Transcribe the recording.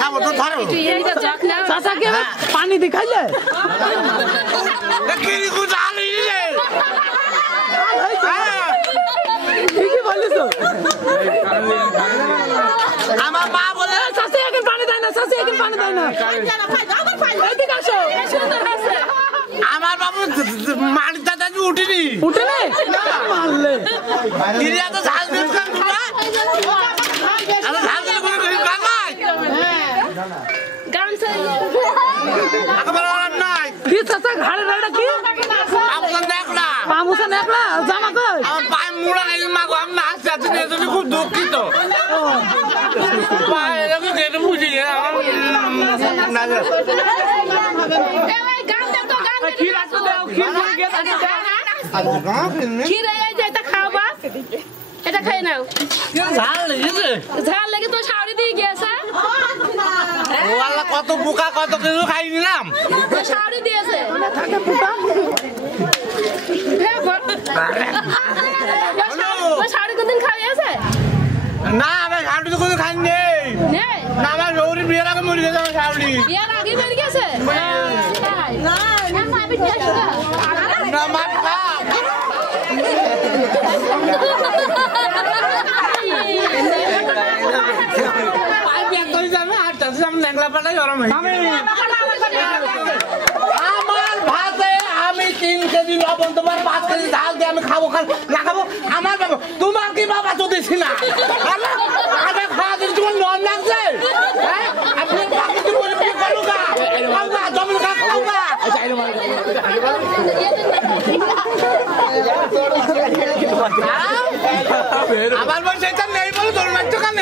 খাবো তো ধরো চাচাকে পানি দেখাইলে ঠিকই বলিস আমার মা বলে চাচি এখন পানি দেয় না চাচি এখন পানি দেয় না এদিকে আসো আমার বাবু মাটির দাদা উঠিনি উঠেনি মারলে দিদিয়া তো ঝাল দিস কেন তোমরা ঝাল দিলে কোনো কিছু কাজ নাই নাই কি চাচা ঘাড়ে ঘাড়ে কি পামুসা নেকলা জামা কই আমার পায়ে মুড়া নাই মা গো আমি নাচতে আছি না তুমি খুব দুঃখিত পায়ে আমি কেটে বুঝি এটা খাই নাও ঝাল লেগেছে ঝাল লেগে তো শাড়ি দিয়ে গেছে ও আল্লাহ কত বোকা কত কিছু খাই নিলাম তো শাড়ি দিয়েছে শাড়ি কোনদিন খাইয়েছে না আমি শাড়ি তো কোনো খাইনি নেই না আমার গৌরী বিয়ের আগে মরে গেছে আমার শাড়ি বিয়ার আগে বেরিয়ে গেছে না মা আমার ভাতে আমি 3 কেজি লবণ তোমার 5 কেজি ঝাল দিয়ে আমি খাবো না খাবো আমার বাবা তোমার কি বাবা তো দিছি না আমি খাওয়া দিচ্ছি তোমার নন লাগছে আপনি বাকি তো বলে কি করো গা খাওগা জমিন কা খাওগা আবার বলছে এটা নেই বলে তোর মারছো কেন